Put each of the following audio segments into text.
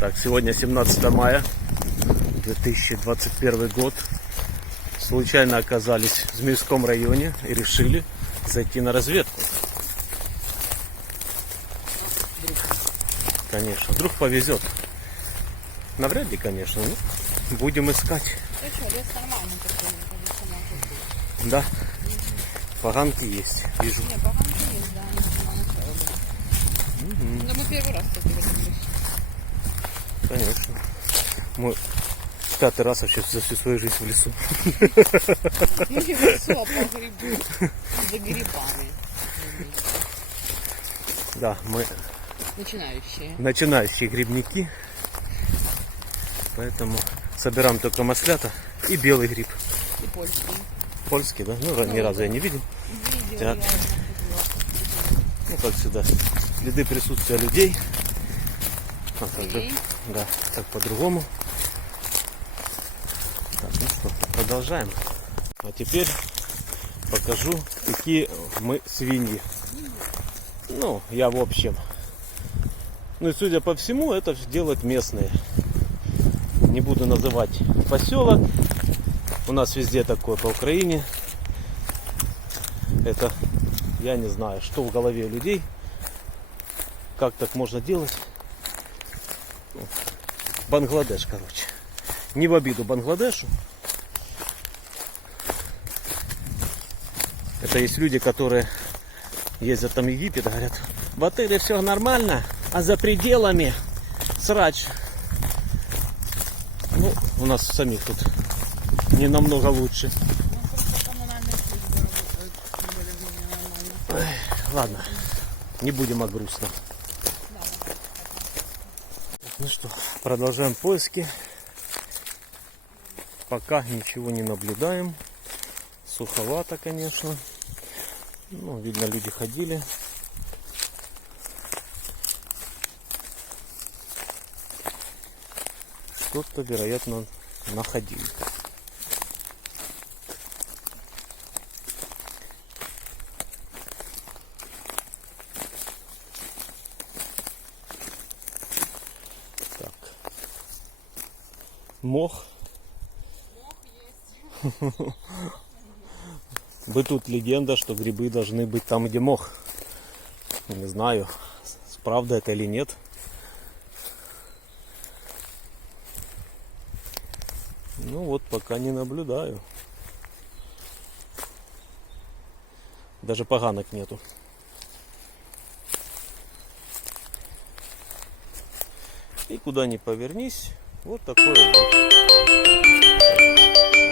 Так, сегодня 17 мая 2021 год. Случайно оказались в Змеевском районе и решили зайти на разведку. Конечно, вдруг повезет. Навряд ли, конечно, но будем искать. Лес нормальный такой, Да, поганки есть, вижу. Не, поганки есть, да, они но мы первый раз тут вернулись. Конечно. Мы пятый раз вообще за всю свою жизнь в лесу. Ну не в лесу, а по грибу. За грибами. Да, мы Начинающие грибники. Поэтому собираем только маслята и белый гриб. и польские. Польский, да? Ну, ни разу я не видел. Видео Так. я Ну, как всегда, следы присутствия людей. А, как бы, Людей. да, как по-другому. Так, ну что, продолжаем. А теперь покажу, какие мы свиньи. Ну, я в общем. Ну и судя по всему, это делают местные. Не буду называть поселок. У нас везде такое по Украине. Это, я не знаю, что в голове у людей. Как так можно делать? Бангладеш, короче. Не в обиду Бангладешу. Это есть люди, которые ездят там в Египет и говорят: в отеле все нормально, а за пределами срач. Ну, у нас самих тут не намного лучше. Ой, ладно, не будем о грустном. Ну что, продолжаем поиски. Пока ничего не наблюдаем. Суховато, конечно. Ну, видно, люди ходили. Что-то, вероятно, находили. Так. Мох. Бытует легенда, что грибы должны быть там, где мох. Не знаю, правда это или нет. Ну вот, пока не наблюдаю. Даже поганок нету. И куда ни повернись, вот такое вот.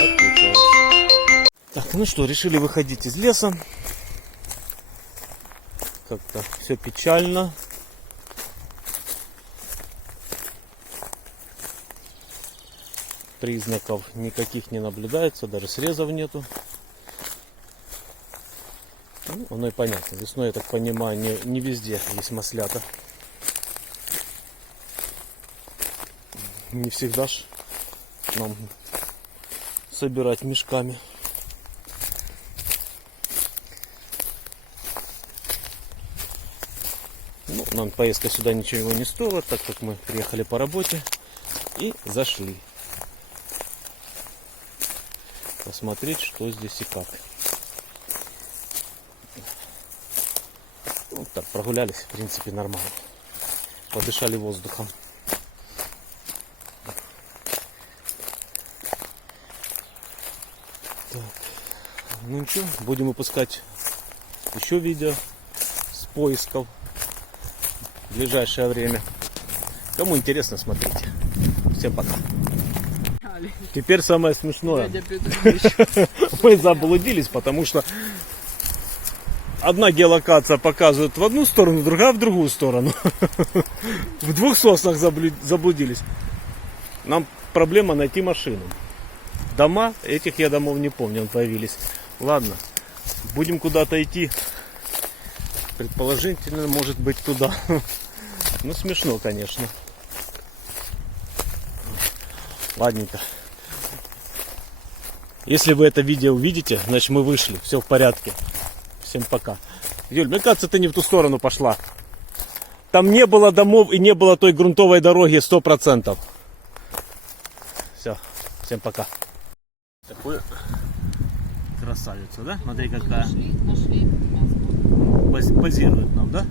Отключаюсь. Так, ну что, решили выходить из леса. Как-то все печально. Признаков никаких не наблюдается, даже срезов нету. Ну, оно и понятно. Весной, я так понимаю, не везде есть маслята. Не всегда ж нам собирать мешками. Ну, нам поездка сюда ничего не стоила, так как мы приехали по работе и зашли посмотреть, что здесь и как. Вот так, прогулялись, в принципе, нормально. Подышали воздухом. Так. Ну ничего, будем выпускать еще видео с поисков в ближайшее время. Кому интересно, смотрите. Всем пока. Теперь самое смешное. Мы заблудились, потому что одна геолокация показывает в одну сторону, другая в другую сторону. В двух соснах заблудились. Нам проблема найти машину. Дома, этих я домов не помню, появились. Ладно, будем куда-то идти. Предположительно, может быть, туда. Ну, смешно, конечно. Ладненько. Если вы это видео увидите, значит мы вышли. Все в порядке. Всем пока. Юль, мне кажется, ты не в ту сторону пошла. Там не было домов и не было той грунтовой дороги 100%. Все, всем пока. Такую красавицу, да? Смотри, какая. Нашли маску. Позирует нам, да?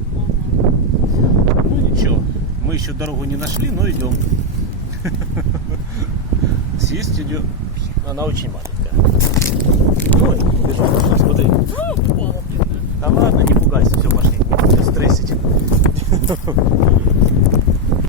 Ну ничего, мы еще дорогу не нашли, но идем. Съесть идем. Она очень маленькая. Ой, убежала. Смотри. Упала, блин. Да ладно, не пугайся, все, пошли. Не будем стрессить.